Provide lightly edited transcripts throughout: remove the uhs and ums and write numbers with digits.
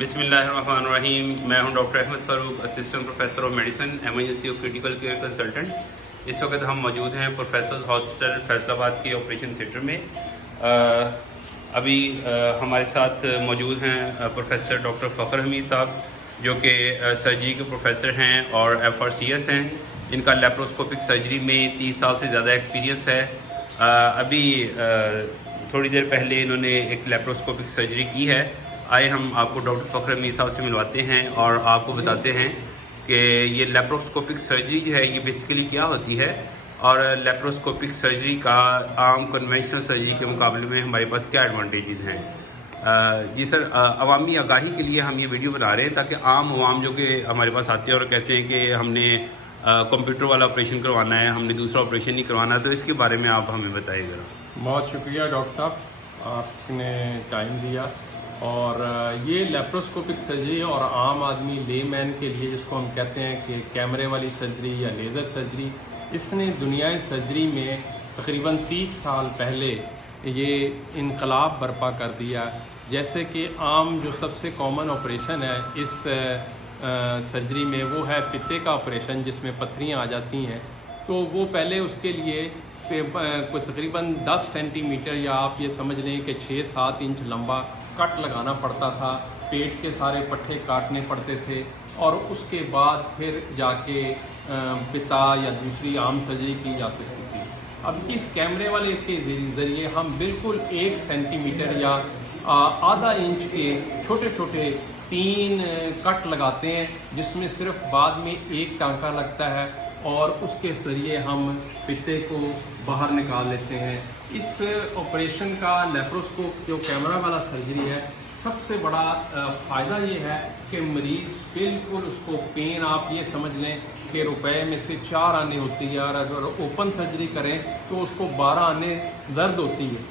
बिस्मिल्लाहिर्रहमानिर्रहीम। मैं हूं doctor Ahmad Farooq, assistant professor of medicine, MISC of critical care consultant. इस वक्त हम मौजूद हैं प्रोफेसर्स हॉस्पिटल फैसलाबाद के ऑपरेशन थिएटर में। अभी हमारे साथ मौजूद हैं प्रोफेसर डॉक्टर फ़खर हमीद साहब, जो कि सर्जरी के प्रोफेसर हैं और FRCS हैं। इनका लेप्रोस्कोपिक सर्जरी में 30 साल से ज़्यादा एक्सपीरियंस है। अभी थोड़ी देर पहले इन्होंने एक लेप्रोस्कोपिक सर्जरी की है। आए हम आपको डॉक्टर फ़खर हमीद साहब से मिलवाते हैं और आपको बताते हैं कि ये लेप्रोस्कोपिक सर्जरी जो है ये बेसिकली क्या होती है और लेप्रोस्कोपिक सर्जरी का आम कन्वेंशनल सर्जरी के मुकाबले में हमारे पास क्या एडवांटेजेस हैं। जी सर, अवामी आगाही के लिए हम ये वीडियो बना रहे हैं ताकि आम अवाम जो कि हमारे पास आते हैं और कहते हैं कि हमने कंप्यूटर वाला ऑपरेशन करवाना है, हमने दूसरा ऑपरेशन नहीं करवाना, तो इसके बारे में आप हमें बताइए ज़रा। बहुत शुक्रिया डॉक्टर साहब, आपने टाइम दिया। और ये लेप्रोस्कोपिक सर्जरी और आम आदमी लेमैन के लिए जिसको हम कहते हैं कि कैमरे वाली सर्जरी या लेज़र सर्जरी, इसने दुनियाई सर्जरी में तकरीबन 30 साल पहले ये इनकलाब बर्पा कर दिया। जैसे कि आम जो सबसे कॉमन ऑपरेशन है इस सर्जरी में वो है पित्ते का ऑपरेशन, जिसमें पत्थरियाँ आ जाती हैं। तो वो पहले उसके लिए कोई तकरीबन 10 सेंटीमीटर या आप ये समझ लें कि 6-7 इंच लंबा कट लगाना पड़ता था, पेट के सारे पट्टे काटने पड़ते थे और उसके बाद फिर जाके पिता या दूसरी आम सर्जरी की जा सकती थी। अब इस कैमरे वाले के ज़रिए हम बिल्कुल 1 सेंटीमीटर या आधा इंच के छोटे छोटे 3 कट लगाते हैं, जिसमें सिर्फ बाद में एक टांका लगता है और उसके ज़रिए हम पित्ते को बाहर निकाल लेते हैं। इस ऑपरेशन का लेप्रोस्कोप जो कैमरा वाला सर्जरी है, सबसे बड़ा फ़ायदा ये है कि मरीज़ बिल्कुल उसको पेन, आप ये समझ लें कि रुपए में से 4 आने होती है और अगर ओपन सर्जरी करें तो उसको 12 आने दर्द होती है।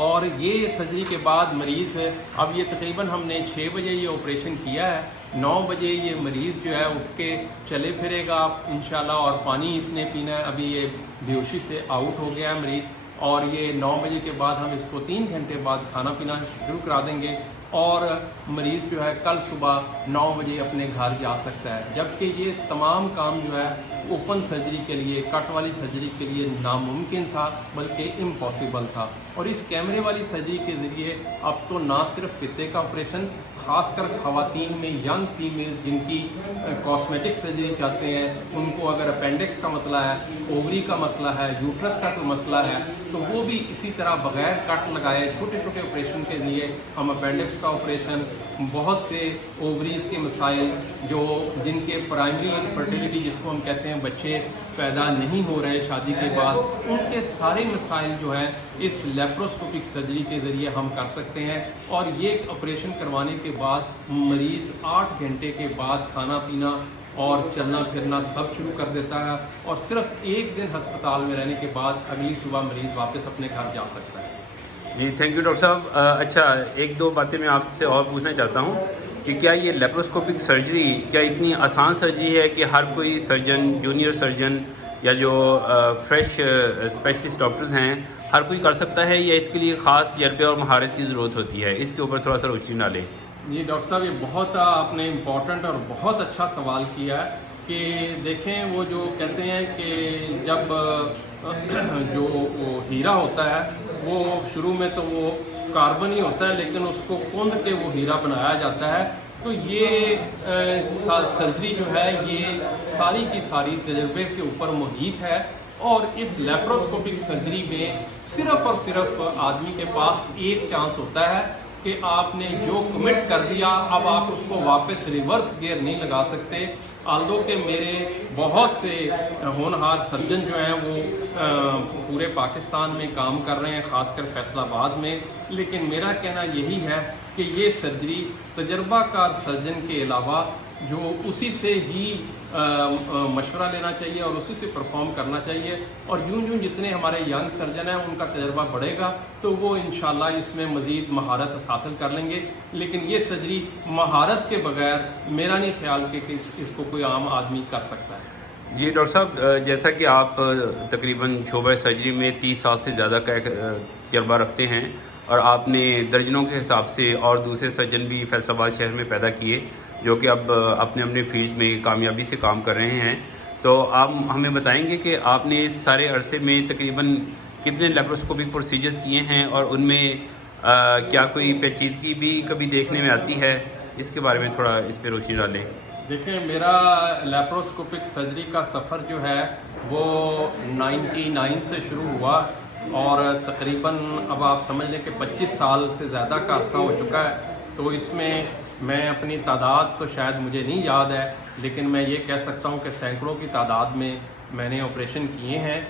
और ये सर्जरी के बाद मरीज़ अब ये तकरीबन हमने 6 बजे ये ऑपरेशन किया है, 9 बजे ये मरीज़ जो है उठ के चले फिरेगा इंशाल्लाह, और पानी इसने पीना है। अभी ये बेहोशी से आउट हो गया है मरीज़, और ये 9 बजे के बाद हम इसको 3 घंटे बाद खाना पीना शुरू करा देंगे और मरीज़ जो है कल सुबह 9 बजे अपने घर जा सकता है। जबकि ये तमाम काम जो है ओपन सर्जरी के लिए, कट वाली सर्जरी के लिए नामुमकिन था, बल्कि इम्पॉसिबल था। और इस कैमरे वाली सर्जरी के ज़रिए अब तो ना सिर्फ पित्ते का ऑपरेशन, ख़ासकर ख़वातीन में, यंग फीमेल जिनकी कॉस्मेटिक सर्जरी चाहते हैं, उनको अगर अपेंडिक्स का मसला है, ओवरी का मसला है, यूट्रस का कोई मसला है, तो वो भी इसी तरह बग़ैर कट लगाए छोटे छोटे ऑपरेशन के लिए हम अपेंडिक्स का ऑपरेशन, बहुत से ओवरीज़ के मसाइल जो जिनके प्राइमरी इनफर्टिलिटी जिसको हम कहते हैं, बच्चे पैदा नहीं हो रहे शादी के बाद, उनके सारे मसाइल जो हैं इस लेप्रोस्कोपिक सर्जरी के ज़रिए हम कर सकते हैं। और ये ऑपरेशन करवाने के बाद मरीज़ 8 घंटे के बाद खाना पीना और चलना फिरना सब शुरू कर देता है, और सिर्फ 1 दिन अस्पताल में रहने के बाद अगली सुबह मरीज़ वापस अपने घर जा सकता है। जी थैंक यू डॉक्टर साहब। अच्छा, 1-2 बातें मैं आपसे और पूछना चाहता हूँ कि क्या ये लेप्रोस्कोपिक सर्जरी क्या इतनी आसान सर्जरी है कि हर कोई सर्जन, जूनियर सर्जन या जो फ्रेश स्पेशलिस्ट डॉक्टर्स हैं, हर कोई कर सकता है, या इसके लिए ख़ास तजर्बे और महारत की ज़रूरत होती है? इसके ऊपर थोड़ा सा रोशनी डालें। जी डॉक्टर साहब, ये बहुत आपने इम्पॉर्टेंट और बहुत अच्छा सवाल किया है कि देखें, वो जो कहते हैं कि जब जो वो हीरा होता है वो शुरू में तो वो कार्बन ही होता है, लेकिन उसको कूंद के वो हीरा बनाया जाता है। तो ये सर्जरी जो है ये सारी की सारी तजर्बे के ऊपर मुहित है, और इस लेप्रोस्कोपिक सर्जरी में सिर्फ़ और सिर्फ आदमी के पास एक चांस होता है कि आपने जो कमिट कर दिया, अब आप उसको वापस रिवर्स गियर नहीं लगा सकते। आल्दो के मेरे बहुत से होनहार सर्जन जो हैं वो पूरे पाकिस्तान में काम कर रहे हैं, ख़ासकर फैसलाबाद में, लेकिन मेरा कहना यही है कि ये सर्जरी तजर्बाकार सर्जन के अलावा जो उसी से ही मशवरा लेना चाहिए और उसी से परफॉर्म करना चाहिए। और यूं यूं जितने हमारे यंग सर्जन हैं उनका तजर्बा बढ़ेगा तो वो इंशाल्लाह इसमें मज़ीद महारत हासिल कर लेंगे। लेकिन ये सर्जरी महारत के बगैर मेरा नहीं ख्याल कि इसको कोई आम आदमी कर सकता है। जी डॉक्टर साहब, जैसा कि आप तकरीबन शोबा सर्जरी में 30 साल से ज़्यादा का तजर्बा रखते हैं اور آپ نے درجنوں کے حساب سے اور دوسرے سرجن بھی فیصل آباد شہر میں پیدا کیے جو کہ اب اپنے اپنے فیلڈ میں کامیابی سے کام کر رہے ہیں. تو آپ ہمیں بتائیں گے کہ آپ نے اس سارے عرصے میں تقریباً کتنے لیپروسکوپک پروسیجرز کیے ہیں اور ان میں کیا کوئی پیچیدگی بھی کبھی دیکھنے میں آتی ہے؟ اس کے بارے میں تھوڑا اس پہ روشنی ڈالیں. دیکھیں، میرا لیپروسکوپک سرجری کا سفر جو ہے وہ 99 سے شروع ہوا اور تقریباً اب آپ سمجھ لیں کہ 25 سال سے زیادہ کا عرصہ ہو چکا ہے. تو اس میں اپنی تعداد تو شاید مجھے نہیں یاد ہے، لیکن میں یہ کہہ سکتا ہوں کہ سینکڑوں کی تعداد میں نے آپریشن کیے ہیں.